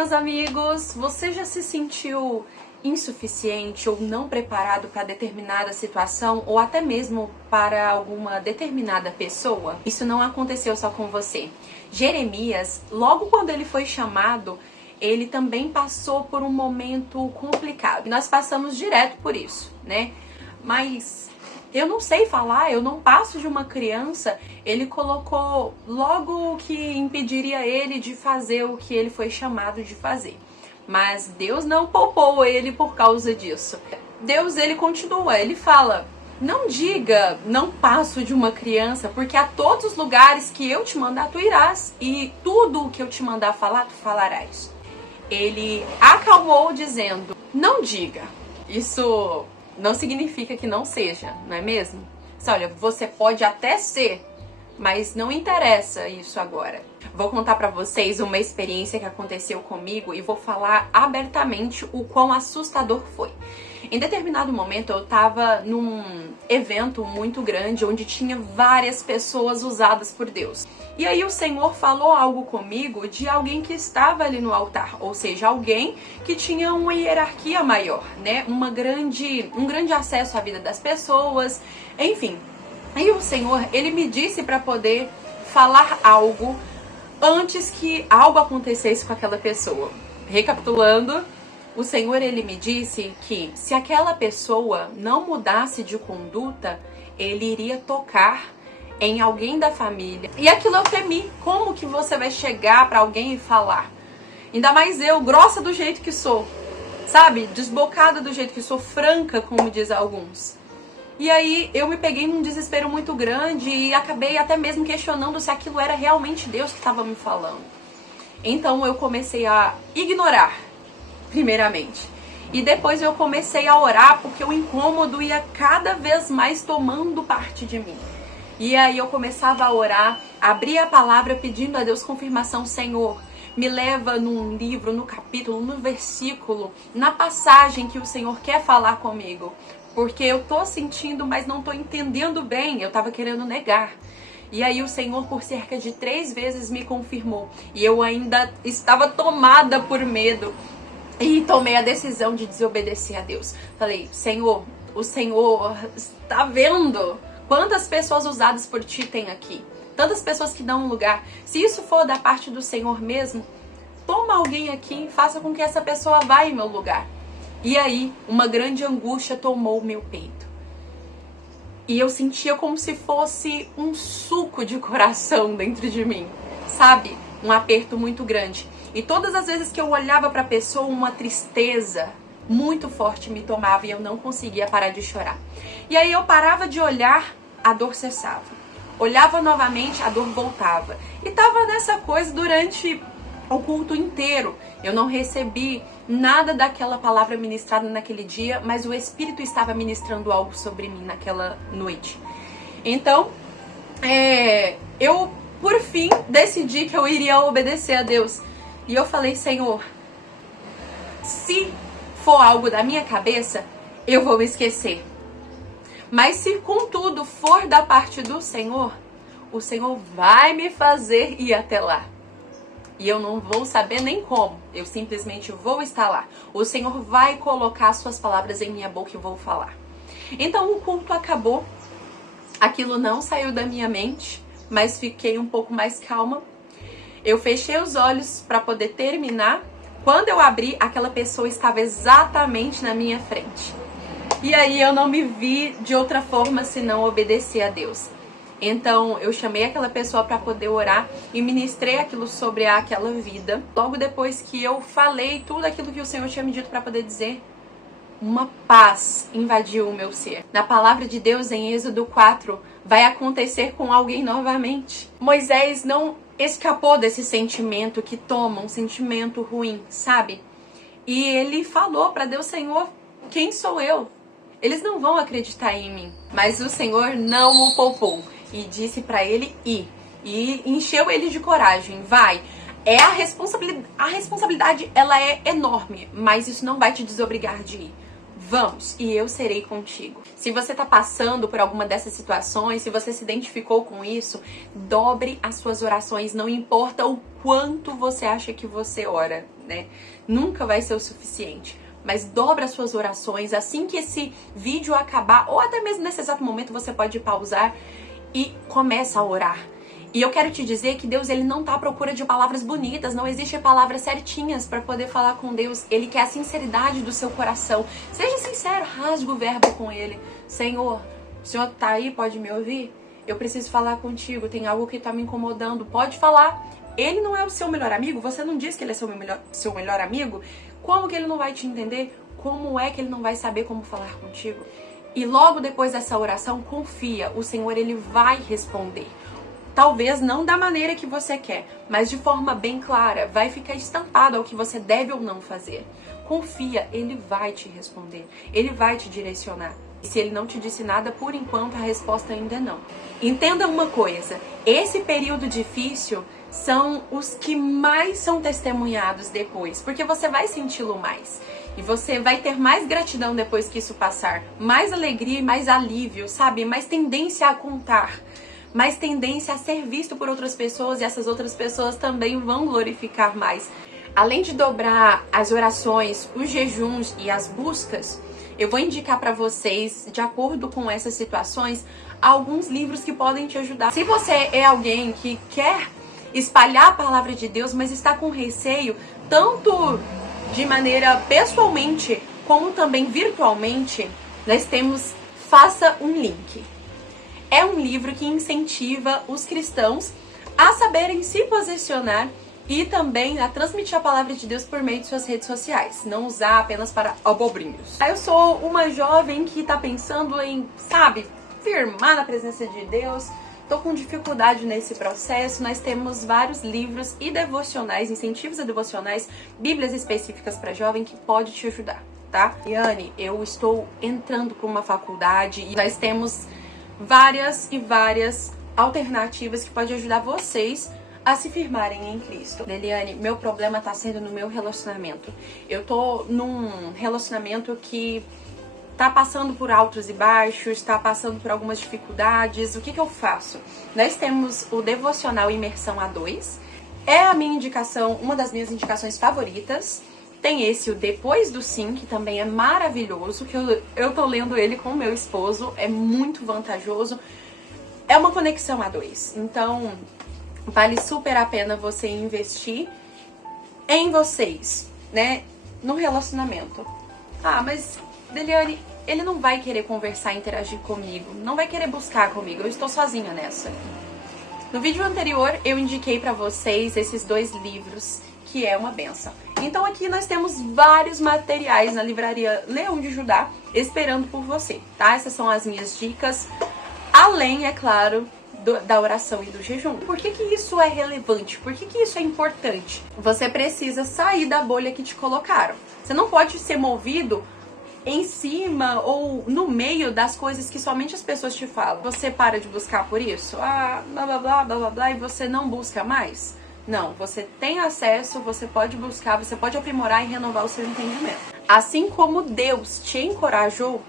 meus amigos! Você já se sentiu insuficiente ou não preparado para determinada situação ou até mesmo para alguma determinada pessoa? Isso não aconteceu só com você. Jeremias, logo quando ele foi chamado, ele também passou por um momento complicado. Nós passamos direto por isso, né? Mas eu não sei falar, eu não passo de uma criança. Ele colocou logo o que impediria ele de fazer o que ele foi chamado de fazer. Mas Deus não poupou ele por causa disso. Deus, ele continua, ele fala: não diga, não passo de uma criança, porque a todos os lugares que eu te mandar, tu irás. E tudo o que eu te mandar falar, tu falarás. Ele acalmou dizendo: não diga. Isso não significa que não seja, não é mesmo? Olha, você pode até ser, mas não interessa isso agora. Vou contar pra vocês uma experiência que aconteceu comigo e vou falar abertamente o quão assustador foi. Em determinado momento eu tava num evento muito grande onde tinha várias pessoas usadas por Deus. E aí o Senhor falou algo comigo de alguém que estava ali no altar, ou seja, alguém que tinha uma hierarquia maior, né? Um grande acesso à vida das pessoas, enfim. Aí o Senhor, ele me disse para poder falar algo antes que algo acontecesse com aquela pessoa. Recapitulando, o Senhor, ele me disse que se aquela pessoa não mudasse de conduta, ele iria tocar em alguém da família. E aquilo eu temi. Como que você vai chegar para alguém e falar? Ainda mais eu, grossa do jeito que sou, sabe? Desbocada do jeito que sou, franca, como diz alguns. E aí eu me peguei num desespero muito grande e acabei até mesmo questionando se aquilo era realmente Deus que estava me falando. Então eu comecei a ignorar, primeiramente. E depois eu comecei a orar porque o incômodo ia cada vez mais tomando parte de mim. E aí eu começava a orar, abria a palavra pedindo a Deus confirmação: Senhor, me leva num livro, no capítulo, no versículo, na passagem que o Senhor quer falar comigo. Porque eu tô sentindo, mas não tô entendendo bem, eu tava querendo negar. E aí o Senhor, por cerca de 3 vezes, me confirmou. E eu ainda estava tomada por medo. E tomei a decisão de desobedecer a Deus. Falei: Senhor, o Senhor está vendo quantas pessoas usadas por ti tem aqui. Tantas pessoas que dão um lugar. Se isso for da parte do Senhor mesmo, toma alguém aqui e faça com que essa pessoa vá em meu lugar. E aí, uma grande angústia tomou meu peito. E eu sentia como se fosse um suco de coração dentro de mim. Sabe? Um aperto muito grande. E todas as vezes que eu olhava para a pessoa, uma tristeza muito forte me tomava e eu não conseguia parar de chorar. E aí eu parava de olhar, a dor cessava. Olhava novamente, a dor voltava. E tava nessa coisa durante o culto inteiro. Eu não recebi nada daquela palavra ministrada naquele dia, mas o Espírito estava ministrando algo sobre mim naquela noite. Então, eu, por fim, decidi que eu iria obedecer a Deus. E eu falei: Senhor, se for algo da minha cabeça, eu vou me esquecer. Mas se contudo for da parte do Senhor, o Senhor vai me fazer ir até lá. E eu não vou saber nem como, eu simplesmente vou estar lá. O Senhor vai colocar suas palavras em minha boca e eu vou falar. Então o culto acabou, aquilo não saiu da minha mente, mas fiquei um pouco mais calma. Eu fechei os olhos para poder terminar. Quando eu abri, aquela pessoa estava exatamente na minha frente. E aí eu não me vi de outra forma senão obedecer a Deus. Então eu chamei aquela pessoa para poder orar e ministrei aquilo sobre aquela vida. Logo depois que eu falei tudo aquilo que o Senhor tinha me dito para poder dizer, uma paz invadiu o meu ser. Na palavra de Deus em Êxodo 4, vai acontecer com alguém novamente. Moisés não escapou desse sentimento que toma, um sentimento ruim, sabe? E ele falou para Deus: Senhor, quem sou eu? Eles não vão acreditar em mim. Mas o Senhor não o poupou e disse para ele ir. E encheu ele de coragem. Vai. A responsabilidade, ela é enorme, mas isso não vai te desobrigar de ir. Vamos, e eu serei contigo. Se você está passando por alguma dessas situações, se você se identificou com isso, dobre as suas orações, não importa o quanto você acha que você ora. né? Nunca vai ser o suficiente. Mas dobra as suas orações assim que esse vídeo acabar, ou até mesmo nesse exato momento você pode pausar e começa a orar. E eu quero te dizer que Deus, ele não tá à procura de palavras bonitas, não existem palavras certinhas para poder falar com Deus. Ele quer a sinceridade do seu coração. Seja sincero, rasgue o verbo com ele. Senhor, o Senhor tá aí, pode me ouvir? Eu preciso falar contigo, tem algo que tá me incomodando, pode falar. Ele não é o seu melhor amigo? Você não disse que ele é seu melhor amigo? Como que ele não vai te entender? Como é que ele não vai saber como falar contigo? E logo depois dessa oração, confia, o Senhor, ele vai responder. Talvez não da maneira que você quer, mas de forma bem clara, vai ficar estampado ao que você deve ou não fazer. Confia, ele vai te responder, ele vai te direcionar. E se ele não te disse nada, por enquanto a resposta ainda é não. Entenda uma coisa, esse período difícil são os que mais são testemunhados depois, porque você vai senti-lo mais. E você vai ter mais gratidão depois que isso passar, mais alegria e mais alívio, sabe? Mais tendência a contar, mais tendência a ser visto por outras pessoas, e essas outras pessoas também vão glorificar mais. Além de dobrar as orações, os jejuns e as buscas, eu vou indicar para vocês, de acordo com essas situações, alguns livros que podem te ajudar. Se você é alguém que quer espalhar a palavra de Deus, mas está com receio, tanto de maneira pessoalmente, como também virtualmente, nós temos Faça um Link. É um livro que incentiva os cristãos a saberem se posicionar e também a transmitir a palavra de Deus por meio de suas redes sociais, não usar apenas para abobrinhos. Eu sou uma jovem que está pensando em, sabe, firmar na presença de Deus. Tô com dificuldade nesse processo. Nós temos vários livros e devocionais, incentivos a devocionais, bíblias específicas para jovem que pode te ajudar, tá? Yane, eu estou entrando para uma faculdade e nós temos várias alternativas que podem ajudar vocês a se firmarem em Cristo. Leliane, meu problema tá sendo no meu relacionamento. Eu tô num relacionamento que tá passando por altos e baixos, tá passando por algumas dificuldades. O que eu faço? Nós temos o Devocional Imersão A2. É a minha indicação, uma das minhas indicações favoritas. Tem esse, o Depois do Sim, que também é maravilhoso, que eu tô lendo ele com o meu esposo, é muito vantajoso. É uma conexão a dois, então vale super a pena você investir em vocês, né, no relacionamento. Ah, mas Deliane, ele não vai querer conversar, interagir comigo, não vai querer buscar comigo, eu estou sozinha nessa. No vídeo anterior eu indiquei pra vocês esses dois livros, que é uma benção. Então aqui nós temos vários materiais na livraria Leão de Judá esperando por você, tá? Essas são as minhas dicas, além, é claro, da oração e do jejum. Por que isso é relevante? Por que isso é importante? Você precisa sair da bolha que te colocaram. Você não pode ser movido em cima ou no meio das coisas que somente as pessoas te falam. Você para de buscar por isso? Ah, blá blá blá blá blá blá, e você não busca mais? Não, você tem acesso, você pode buscar, você pode aprimorar e renovar o seu entendimento. Assim como Deus te encorajou,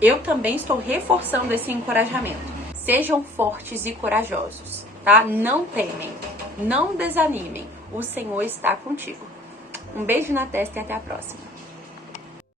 eu também estou reforçando esse encorajamento. Sejam fortes e corajosos, tá? Não temem, não desanimem. O Senhor está contigo. Um beijo na testa e até a próxima.